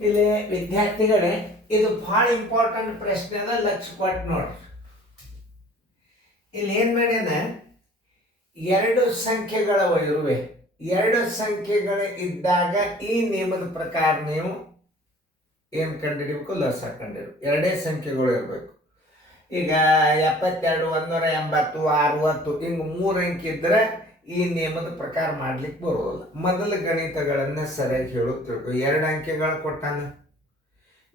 ಇಲ್ಲಿ ವಿದ್ಯಾರ್ಥಿಗಳೇ, ಇದು ಭಾಳ ಇಂಪಾರ್ಟೆಂಟ್ ಪ್ರಶ್ನೆ ಅದ, ಲಕ್ಷ ಕೊಟ್ಟು ನೋಡ್ರಿ. ಇಲ್ಲಿ ಏನು ಮಾಡ್ಯಾನ, ಎರಡು ಸಂಖ್ಯೆಗಳ ಇರುವೆ. ಎರಡು ಸಂಖ್ಯೆಗಳು ಇದ್ದಾಗ ಈ ನಿಯಮದ ಪ್ರಕಾರ ನೀವು ಏನು ಕಂಡುಹಿಡಿಬೇಕು? ಲಸ ಕಂಡುಹಿಡಿಬೇಕು. ಎರಡೇ ಸಂಖ್ಯೆಗಳು ಇರಬೇಕು. ಈಗ 72, 180, 60 ಹಿಂಗೆ 3 ಅಂಕಿ ಇದ್ರೆ ಈ ನಿಯಮದ ಪ್ರಕಾರ ಮಾಡ್ಲಿಕ್ಕೆ ಬರೋದಿಲ್ಲ. ಮೊದಲ ಗಣಿತಗಳನ್ನ ಸರಿಯಾಗಿ ಹೇಳುತ್ತಿರ್ಬೇಕು. 2 ಅಂಕೆಗಳು ಕೊಟ್ಟಾನ,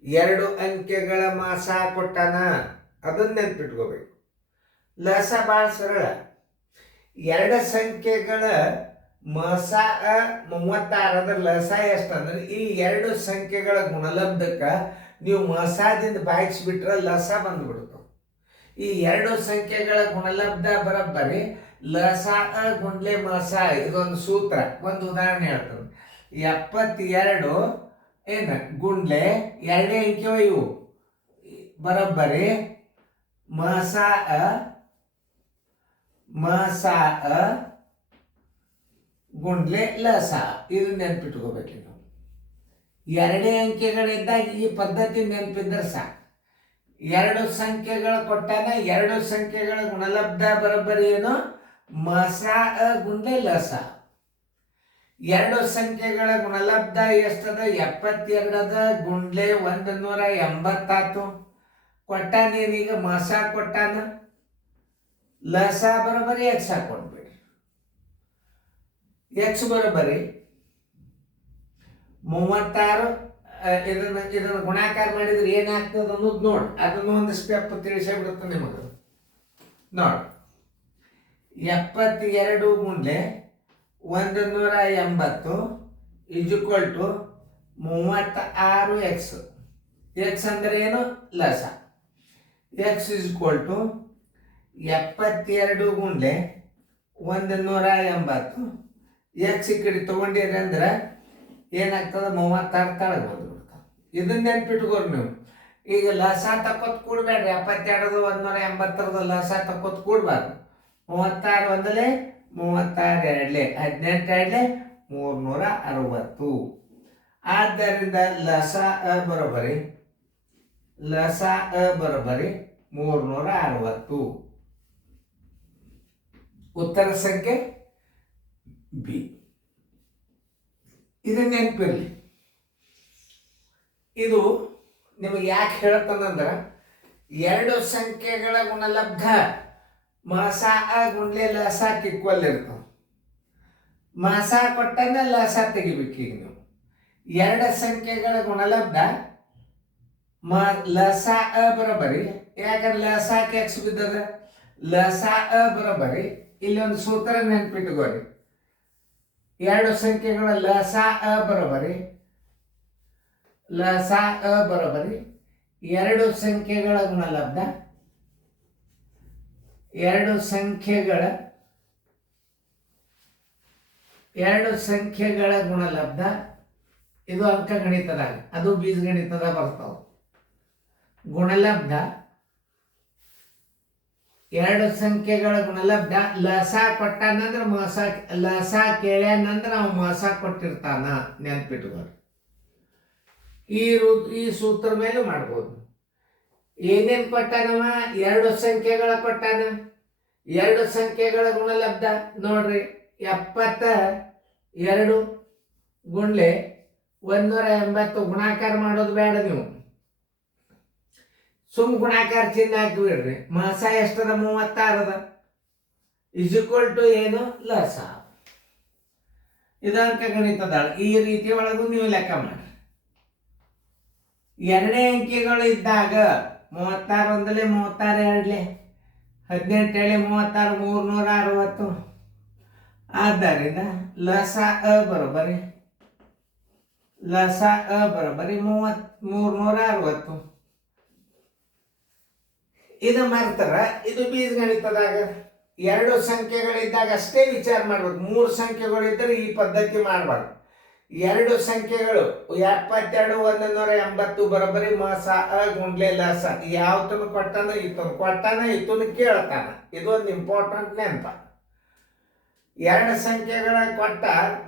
2 ಅಂಕೆಗಳ ಮಾಸ ಕೊಟ್ಟಾನ, ಅದನ್ನ ನೆನ್ಪಿಟ್ಕೋಬೇಕು. ಲಸ ಭಾಳ ಸರಳ. 2 ಸಂಖ್ಯೆಗಳ ಮಸ 36 ಅದ್ರ ಲಸ ಎಷ್ಟಂದ್ರೆ ಈ 2 ಸಂಖ್ಯೆಗಳ ಗುಣಲಬ್ಧಕ್ಕೆ ನೀವು ಮಸಾದಿಂದ ಬಾಯಿಸ್ಬಿಟ್ರೆ ಲಸ ಬಂದ್ಬಿಡ್ತಾವ. ಈ 2 ಸಂಖ್ಯೆಗಳ ಗುಣಲಬ್ಧ ಬರೋಬ್ಬರಿ ಲಸ ಗುಂಡ್ಲೆ ಮಸ. ಇದೊಂದು ಸೂತ್ರ, ಒಂದು ಉದಾಹರಣೆ ಹೇಳ್ತಾನೆ. 72 ಏನು ಗುಂಡ್ಲೆ 2 ಅಂಕೆವ ಇವು ಬರೋಬ್ಬರಿ ಮಸ ಗುಂಡ್ಲೆ ಲಸ. ಇದು ನೆನ್ಪಿಟ್ಕೋಬೇಕು ನಾವು. 2 ಅಂಕೆಗಳಿದ್ದಾಗ ಈ ಪದ್ಧತಿ ನೆನಪಿದ್ರೆ ಸಾಕು. 2 ಸಂಖ್ಯೆಗಳು ಕೊಟ್ಟಾನ, 2 ಸಂಖ್ಯೆಗಳ ಗುಣಲಬ್ಧ ಬರೋಬ್ಬರಿ ಏನು? ಮಸ ಗುಂಡ್ಲೆ ಲಸ. 2 ಸಂಖ್ಯೆಗಳ ಗುಣಲಬ್ಧ ಎಷ್ಟದ? 72 ಅದ ಗುಂಡ್ಲೆ 180 ಕೊಟ್ಟಾನ. ಏನೀಗ ಮಸ ಕೊಟ್ಟಾನ, ಲಸ ಬರೋಬ್ಬರಿ ಎಕ್ಸ್ ಹಾಕೊಂಡ್ಬಿಡ್ರಿ. ಎಕ್ಸ್ ಬರೋಬ್ಬರಿ 36. ಇದನ್ನ ಗುಣಾಕಾರ ಮಾಡಿದ್ರೆ ಏನಾಗ್ತದೆ ಅನ್ನೋದು ನೋಡಿ. ಅದನ್ನು ಒಂದು ಸ್ಟೆಪ್ ತಿಳಿಸೇ ಬಿಡುತ್ತೆ ನಿಮಗೆ. ನೋಡಿ, 72 ಗುಂಡ್ಲೆ 180 ಈಜ್ವಲ್ ಟು 36 ಎಕ್ಸ್. ಎಕ್ಸ್ ಅಂದ್ರೆ ಏನು? ಲಸ. ಎಕ್ಸ್ ಈಜ್ವಲ್ ಟು 72 ಗುಂಡ್ಲೆ 180. ಎಕ್ಸ್ ಈ ಕಡೆ ತೊಗೊಂಡಿರಿ ಅಂದ್ರೆ ಏನಾಗ್ತದೆ? 36 ತಳಗೆ ಬಂದ್ಬಿಡ್ತಾವೆ. ಇದನ್ನ ನೆನ್ಪಿಟ್ಕೋರಿ ನೀವು. ಈಗ ಲಸ ತಕ್ಕೋತ್ ಕೂಡ್ಬೇಡ್ರಿ. 72 180 ಲಸ ತಕ್ಕೋತ್ ಕೂಡ್ಬಾರ್ದು. 36 ಒಂದಲೇ 36 ಎರಡ್ಲೆ 18 ಎರಡ್ಲೆ 360. ಆದ್ದರಿಂದ ಲಸ ಬರೋಬ್ಬರಿ 360. ಉತ್ತರ ಸಂಖ್ಯೆ ಬಿ. ಇದನ್ನ ನೆನಪಿರಲಿ. ಇದು ನಿಮಗೆ ಯಾಕೆ ಹೇಳ್ತಾನಂದ್ರೆ 2 ಸಂಖ್ಯೆಗಳ ಗುಣಲಬ್ಧ ಮಸ ಗುಂಡ್ಲೆ ಲಸ ಈಕ್ವಲ್ ಇರ್ತಾವ. ಮಸ ಕೊಟ್ಟನ ಲಸ ತೆಗಿಬೇಕು. ಈಗ ನೀವು 2 ಸಂಖ್ಯೆಗಳ ಗುಣಲಬ್ಧ ಲಸ ಬರೋಬ್ಬರಿ, ಯಾಕಂದ್ರೆ ಲಸಕ್ಕೆ ಎಕ್ಸ್ ಬಿದ್ದದ, ಲಸ ಬರೋಬ್ಬರಿ ಇಲ್ಲಿ ಒಂದು ಸೂತ್ರ ನೆನ್ಪಿಟ್ಕೋರಿ. 2 ಸಂಖ್ಯೆಗಳ ಲಸ ಬರೋಬ್ಬರಿ 2 ಸಂಖ್ಯೆಗಳ ಗುಣಲಬ್ಧ 2 ಸಂಖ್ಯೆಗಳ ಗುಣಲಬ್ಧ. ಇದು ಅಂಕ ಗಣಿತದಾಗ, ಅದು ಬೀಜಗಣಿತದ ಬರ್ತಾವ. ಗುಣಲಬ್ಧ 2 ಸಂಖ್ಯೆಗಳ ಗುಣಲಬ್ಧ ಲಸ ಕೊಟ್ಟಾನಂದ್ರೆ ಮಸ, ಲಸ ಕೇಳ್ಯಾನಂದ್ರೆ ಅವ ಮಸ ಕೊಟ್ಟಿರ್ತಾನ. ನೆನ್ಪಿಟ್ಕೋರಿ. ಈ ಸೂತ್ರ ಮೇಲೆ ಮಾಡ್ಬೋದು. ಏನೇನು ಕೊಟ್ಟಾನವ? 2 ಸಂಖ್ಯೆಗಳ ಕೊಟ್ಟಾನ. 2 ಸಂಖ್ಯೆಗಳ ಗುಣಲಬ್ಧ ನೋಡ್ರಿ, 72 ಗುಂಡ್ಲೆ 180. ಗುಣಾಕಾರ ಮಾಡೋದು ಬೇಡ ನೀವು, ಸುಮ್ ಗುಣಾಕಾರ ಚಿಹ್ನೆ ಹಾಕಿ ಬಿಡ್ರಿ. ಮಸ ಎಷ್ಟದ? 36 ಈಜ್ವಲ್ ಟು ಏನು? ಲಸ. ಇದು ಅಂಕ ಗಣಿತದ. ಈ ರೀತಿ ಒಳಗೂ ನೀವು ಲೆಕ್ಕ ಮಾಡಿ. 2 ಅಂಕಿಗಳು ಇದ್ದಾಗ 36 ಒಂದಲೇ 36 ಎರಡ್ಲೆ 18 ಏಳೆ 36 360. ಆದ್ದರಿಂದ ಲಸ ಬರೋಬ್ಬರಿ 360. ಇದು ಮಾಡ್ತಾರ. ಇದು ಬೀಜಗಣಿತದಾಗ 2 ಸಂಖ್ಯೆಗಳಿದ್ದಾಗ ಅಷ್ಟೇ ವಿಚಾರ ಮಾಡ್ಬೇಕು. 3 ಸಂಖ್ಯೆಗಳಿದ್ದರೆ ಈ ಪದ್ಧತಿ ಮಾಡಬಾರ್ದು. 2 ಸಂಖ್ಯೆಗಳು 72 180 ಬರೋಬ್ಬರಿ ಮಸ ಗುಂಡ್ಲೆ ಲಸ. ಯಾವತನು ಕೊಟ್ಟಾನ, ಈತನು ಕೊಟ್ಟಾನ, ಈತನು ಕೇಳ್ತಾನ. ಇದೊಂದು ಇಂಪಾರ್ಟೆಂಟ್ ನೆನಪ. ಎರಡು ಸಂಖ್ಯೆಗಳ ಕೊಟ್ಟ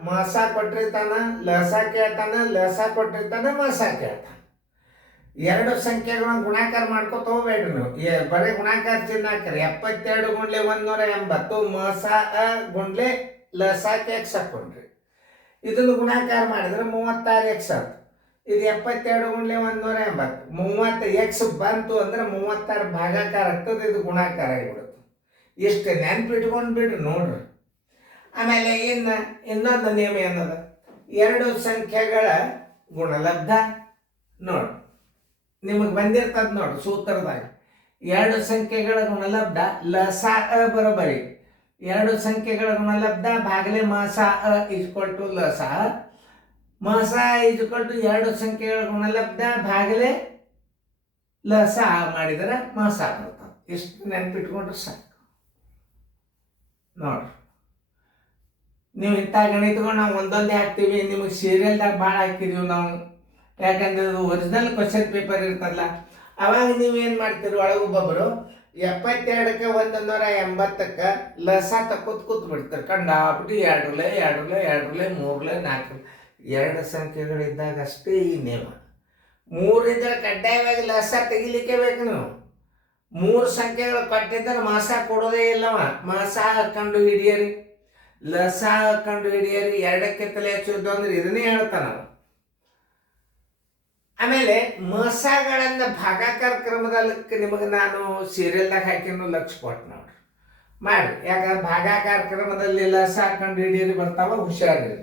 ಮಸ ಕೊಟ್ಟಿರ್ತಾನ, ಲಸ ಕೇಳ್ತಾನ, ಲಸ ಕೊಟ್ಟಿರ್ತಾನ, ಮಸ ಕೇಳ್ತಾನ. ಎರಡು ಸಂಖ್ಯೆಗಳನ್ನ ಗುಣಾಕಾರ ಮಾಡ್ಕೊತ ಹೋಗ್ಬೇಡ್ರಿ ನೀವು. ಬರೀ ಗುಣಾಕಾರ ಚಿಹ್ನೆ ಹಾಕ್ರಿ. 72 ಗುಂಡ್ಲೆ 180 ಮಸ ಗುಂಡ್ಲೆ ಲಸಾಕ್ಕೆ ಎಕ್ಸ್ ಹಾಕೊಂಡ್ರಿ. ಇದನ್ನು ಗುಣಾಕಾರ ಮಾಡಿದ್ರೆ 36 ಎಕ್ಸ್ ಆಯ್ತು. ಇದು 72 ಗುಂಡ್ಲೆ 180 30 ಎಕ್ಸ್ ಬಂತು ಅಂದ್ರೆ 36 ಭಾಗಾಕಾರ ಆಗ್ತದೆ. ಇದು ಗುಣಾಕಾರ ಆಗಿಬಿಡುತ್ತೆ. ಇಷ್ಟು ನೆನ್ಪಿಟ್ಕೊಂಡು ಬಿಡ್ರಿ ನೋಡ್ರಿ. ಆಮೇಲೆ ಇನ್ನೊಂದು ನಿಯಮ ಏನದ, ಎರಡು ಸಂಖ್ಯೆಗಳ ಗುಣಲಬ್ಧ ನೋಡಿ ನಿಮಗೆ ಬಂದಿರ್ತದ ನೋಡಿ ಸೂತ್ರದಾಗ. ಎರಡು ಸಂಖ್ಯೆಗಳ ಗುಣಲಬ್ಧ ಲಸ ಬರೋಬರಿ ಎರಡು ಸಂಖ್ಯೆಗಳ ಗುಣಲಬ್ಧ ಭಾಗಲೆ ಮಸ ಈಕ್ವಲ್ ಟು ಲಸ, ಮಸ ಈಕ್ವಲ್ ಟು ಎರಡು ಸಂಖ್ಯೆಗಳ ಗುಣಲಬ್ಧ ಭಾಗಲೆ ಲಸ ಮಾಡಿದರೆ ಮಸ ಬರ್ತದೆ. ಇಷ್ಟು ನೆನ್ಪಿಟ್ಕೊಂಡ್ರೆ ಸಾಕು ನೋಡ್ರಿ. ನೀವು ಇಂಥ ಗಣಿತಗಳು ನಾವು ಒಂದೊಂದೇ ಹಾಕ್ತೀವಿ, ನಿಮಗೆ ಸೀರಿಯಲ್ದಾಗ ಭಾಳ ಹಾಕಿದೀವಿ ನಾವು. ಯಾಕಂದ್ರೆ ಅದು ಒರಿಜಿನಲ್ ಕ್ವಶನ್ ಪೇಪರ್ ಇರ್ತದಲ್ಲ, ಅವಾಗ ನೀವೇನು ಮಾಡ್ತೀರಿ, ಒಳಗೊಬ್ಬೊಬ್ಬರು 72ಕ್ಕೆ 180ಕ್ಕೆ ಲಸ ಕೂತ್ ಬಿಡ್ತಾರೆ. ಕಂಡಾಬಿಟ್ಟು 2 2 3 4 ಎರಡು ಸಂಖ್ಯೆಗಳಿದ್ದಾಗ ಅಷ್ಟೇ ಈ ನಿಯಮ. 3 ಇದ್ರೆ ಕಡ್ಡಾಯವಾಗಿ ಲಸ ತೆಗಿಲಿಕ್ಕೆ ಬೇಕು ನೀವು. 3 ಸಂಖ್ಯೆಗಳು ಕೊಟ್ಟಿದ್ದರೆ ಮಾಸ ಕೊಡೋದೇ ಇಲ್ಲವ. ಮಾಸ ಕಂಡು ಹಿಡಿಯರಿ, ಲಸ ಕಂಡು ಹಿಡಿಯರಿ. ಎರಡಕ್ಕಿಂತಲೇ ಹೆಚ್ಚು ಅಂದ್ರೆ ಇದನ್ನೇ ಹೇಳ್ತಾನ. ಆಮೇಲೆ ಮಸಗಳನ್ನ ಭಾಗಾಕಾರ ಕ್ರಮದಲ್ಲಿ ನಿಮಗೆ ನಾನು ಸೀರಿಯಲ್ದಾಗ ಹಾಕಿನೂ ಲಕ್ಷ ಕೊಟ್ಟು ನೋಡ್ರಿ ಮಾಡಿ. ಯಾಕಂದ್ರೆ ಭಾಗಾಕಾರ ಕ್ರಮದಲ್ಲಿ ಲಸ ಕಂಡು ಹಿಡಿಯರಿ ಬರ್ತಾವ, ಹುಷಾರಿರಿ.